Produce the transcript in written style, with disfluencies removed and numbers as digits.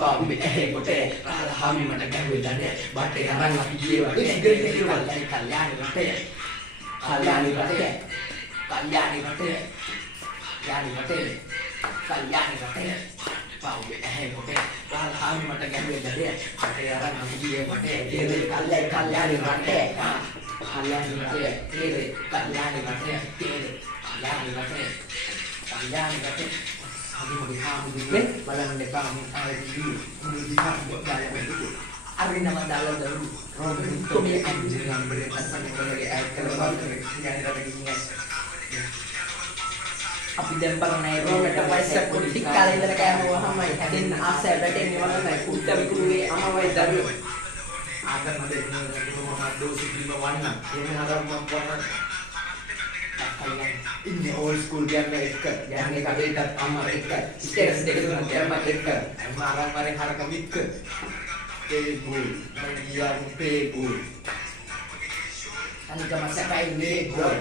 පාවුවේ ඇහි පොටේ රාලහාමි මට ගැහුවේ දඩේ බටේ අරන් අපි ගියේ වටේ ඉගෙන කිව්වල් කල්යාණි වටේ කල්යාණි වටේ කල්යාණි වටේ යානි වටේ කල්යාණි වටේ පාවුවේ ඇහි පොටේ රාලහාමි මට ගැහුවේ දඩේ බටේ අරන් අපි ගියේ වටේ ඉගෙන කල්යාණි වටේ කල්යාණි වටේ කල්යාණි වටේ කල්යාණි වටේ කල්යාණි වටේ Abi mau malam depan ada dulu mau buat dalam dulu hari nama dalam dulu Robin itu dia anjing yang berdepan dari air keluar dari yang ada di sini අපි දැන් බලන්නේ රෝමට වයස පොඩි කාලේ ඉඳලා කෑම වහමයි හැදෙන්න ආසය වැටෙන්නේ වලයි කුට්ට විකුරුවේ අමවයි දරුවෝ ආතන දෙන්න මොකක්ද දෝසි කිව්ව වන්න එහෙම නරම් මම වන්න ini old school game එක යන්නේ කඩේටත් අම්මා එක්ක ස්ටේටස් දෙක තුනක් දැම්මත් එක්ක මාරන් මාරේ හරක මික්ක පේබුල් මම ගියා පේබුල් අනික මසකයි මේ ගොල්